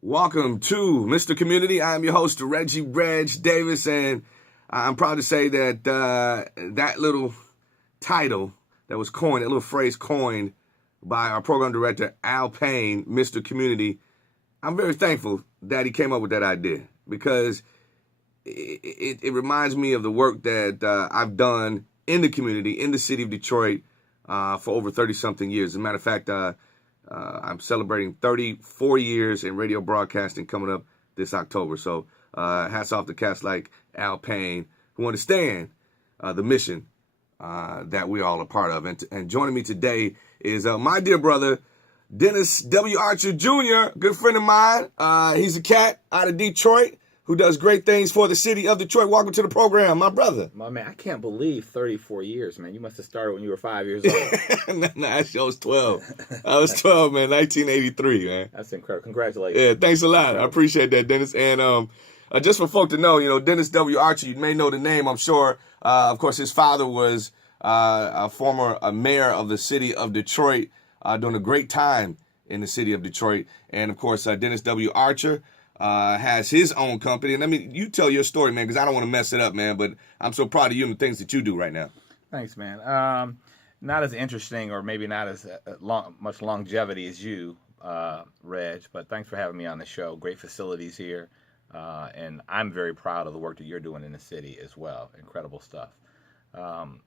Welcome to Mr. Community. I'm your host, Reggie Reg Davis, and I'm proud to say that that little title that was coined, that little phrase coined by our program director, Al Payne, Mr. Community, I'm very thankful that he came up with that idea because it reminds me of the work that I've done in the community, in the city of Detroit, for over 30-something years. As a matter of fact, I'm celebrating 34 years in radio broadcasting coming up this October. So hats off to cats like Al Payne who understand the mission that we all are part of. And joining me today is my dear brother, Dennis W. Archer Jr., good friend of mine. He's a cat out of Detroit who does great things for the city of Detroit. Welcome to the program, my brother. My man, I can't believe 34 years, man. You must have started when you were 5 years old. No, actually, I was 12. I was 12, man, 1983, man. That's incredible. Congratulations. Yeah, thanks a lot. I appreciate that, Dennis. And just for folk to know, Dennis W. Archer, you may know the name, I'm sure. Of course, his father was a former mayor of the city of Detroit, doing a great time in the city of Detroit. And, of course, Dennis W. Archer has his own company. And I mean, you tell your story, man, because I don't want to mess it up, man. But I'm so proud of you and the things that you do right now. Thanks, man. Not as interesting or maybe not as much longevity as you, Reg, but thanks for having me on the show. Great facilities here. And I'm very proud of the work that you're doing in the city as well. Incredible stuff.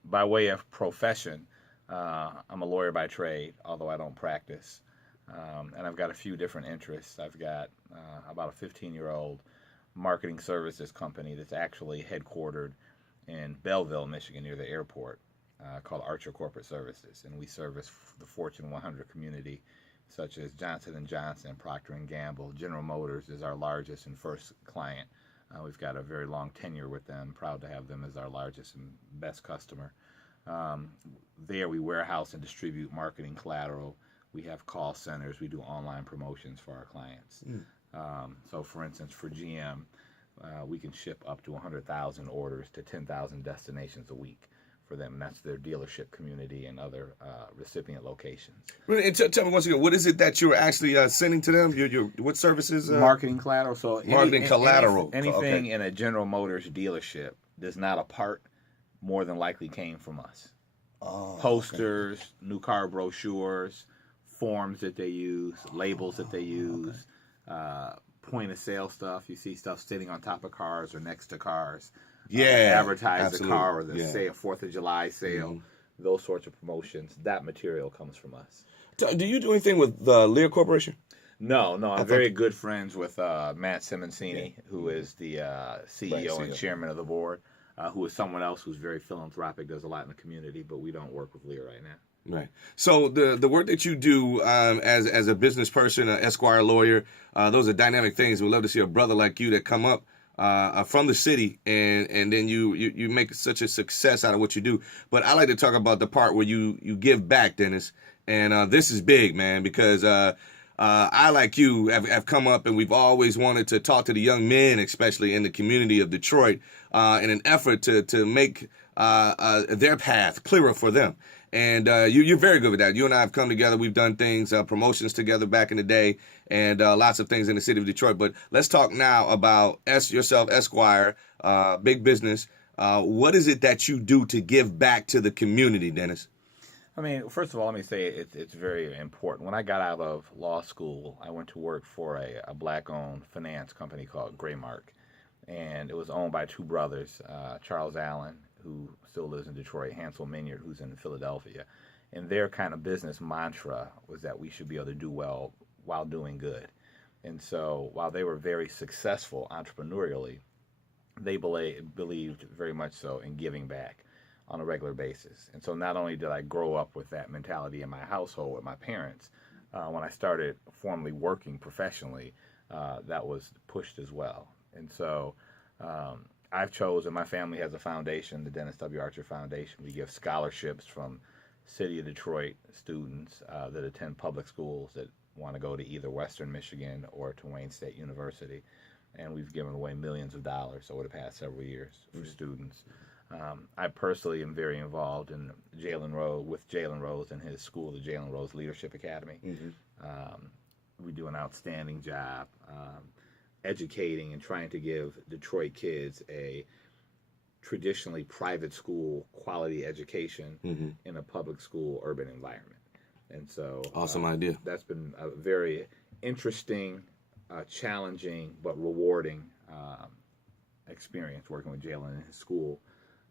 By way of profession, I'm a lawyer by trade, although I don't practice. And I've got a few different interests. I've got about a 15-year-old marketing services company that's actually headquartered in Belleville, Michigan, near the airport, called Archer Corporate Services. And we service the Fortune 100 community, such as Johnson & Johnson, Procter & Gamble. General Motors is our largest and first client. We've got a very long tenure with them. Proud to have them as our largest and best customer. There we warehouse and distribute marketing collateral. We have call centers. We do online promotions for our clients. So, for instance, for GM, we can ship up to 100,000 orders to 10,000 destinations a week for them. And that's their dealership community and other recipient locations. And tell me once again, what is it that you're actually sending to them? What services? Marketing collateral. So marketing collateral. Anything in a General Motors dealership that's not a part more than likely came from us. Posters, new car brochures, forms that they use, labels that they use, point of sale stuff. You see stuff sitting on top of cars or next to cars. Advertise absolutely. the car or the say a 4th of July sale. Those sorts of promotions. That material comes from us. Do you do anything with the Lear Corporation? No. I'm very good friends with Matt Simoncini, who is the CEO and chairman of the board, who is someone else who's very philanthropic, does a lot in the community, but we don't work with Lear right now. Right. So the work that you do as a business person, an Esquire lawyer, those are dynamic things. We'd love to see a brother like you that come up from the city and then you make such a success out of what you do. But I like to talk about the part where you give back, Dennis. And this is big, man, because I, like you, have come up and we've always wanted to talk to the young men, especially in the community of Detroit, in an effort to make their path clearer for them. And you're very good with that. You and I have come together. We've done things, promotions together back in the day, and lots of things in the city of Detroit. But let's talk now about yourself, Esquire, big business. What is it that you do to give back to the community, Dennis? I mean, first of all, let me say it's very important. When I got out of law school, I went to work for a black-owned finance company called Graymark. And it was owned by two brothers, Charles Allen, who still lives in Detroit, Hansel Minyard, who's in Philadelphia. And their kind of business mantra was that we should be able to do well while doing good. And so while they were very successful entrepreneurially, they believed very much so in giving back on a regular basis. And so not only did I grow up with that mentality in my household with my parents, when I started formally working professionally, that was pushed as well. And so I've chosen, my family has a foundation, the Dennis W. Archer Foundation. We give scholarships from City of Detroit students that attend public schools that want to go to either Western Michigan or to Wayne State University. And we've given away millions of dollars over the past several years for students. I personally am very involved in Jalon Rose and his school, the Jalon Rose Leadership Academy. we do an outstanding job educating and trying to give Detroit kids a traditionally private school quality education in a public school urban environment. And so awesome idea. That's been a very interesting, challenging, but rewarding experience working with Jalon in his school.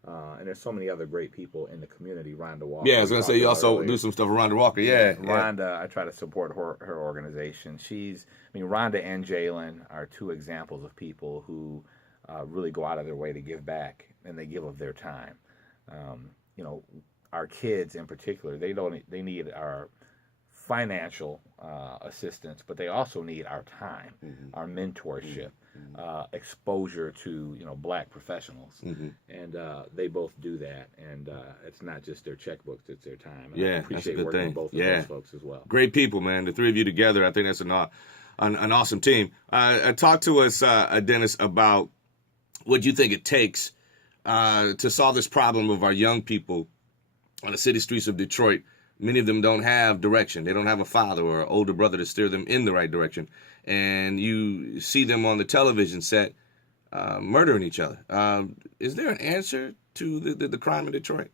And there's so many other great people in the community. Rhonda Walker. Yeah, I was going to say you also earlier. do some stuff with Rhonda Walker. Yeah. Rhonda, I try to support her organization. Rhonda and Jalon are two examples of people who really go out of their way to give back, and they give of their time. Our kids in particular, they need our financial assistance, but they also need our time, our mentorship, exposure to Black professionals, and they both do that. And it's not just their checkbooks; it's their time. And I appreciate working with both of those folks as well. Great people, man. The three of you together, I think that's an awesome team. Talk to us, Dennis, about what you think it takes to solve this problem of our young people on the city streets of Detroit. Many of them don't have direction. They don't have a father or an older brother to steer them in the right direction. And you see them on the television set murdering each other. Is there an answer to the crime in Detroit?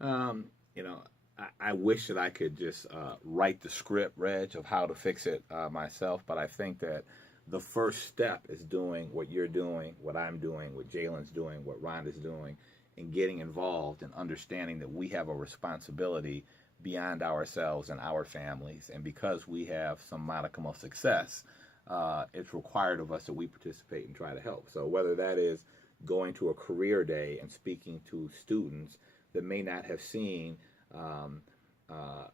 I wish that I could just write the script, Reg, of how to fix it myself. But I think that the first step is doing what you're doing, what I'm doing, what Jalon's doing, what Rhonda's doing, and getting involved and understanding that we have a responsibility beyond ourselves and our families. And because we have some modicum of success, it's required of us that we participate and try to help. So whether that is going to a career day and speaking to students that may not have seen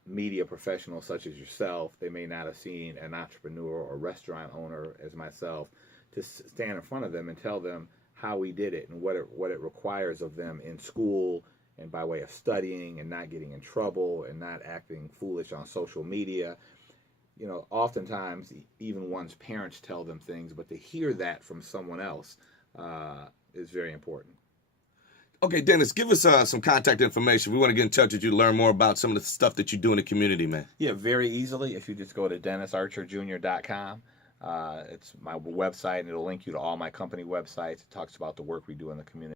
media professionals such as yourself, they may not have seen an entrepreneur or restaurant owner as myself, to stand in front of them and tell them how we did it and what it requires of them in school and by way of studying and not getting in trouble and not acting foolish on social media. Oftentimes even one's parents tell them things, but to hear that from someone else is very important. Okay, Dennis, give us some contact information. We want to get in touch with you to learn more about some of the stuff that you do in the community, man. Yeah, very easily. If you just go to DennisArcherJr.com, it's my website, and it'll link you to all my company websites. It talks about the work we do in the community.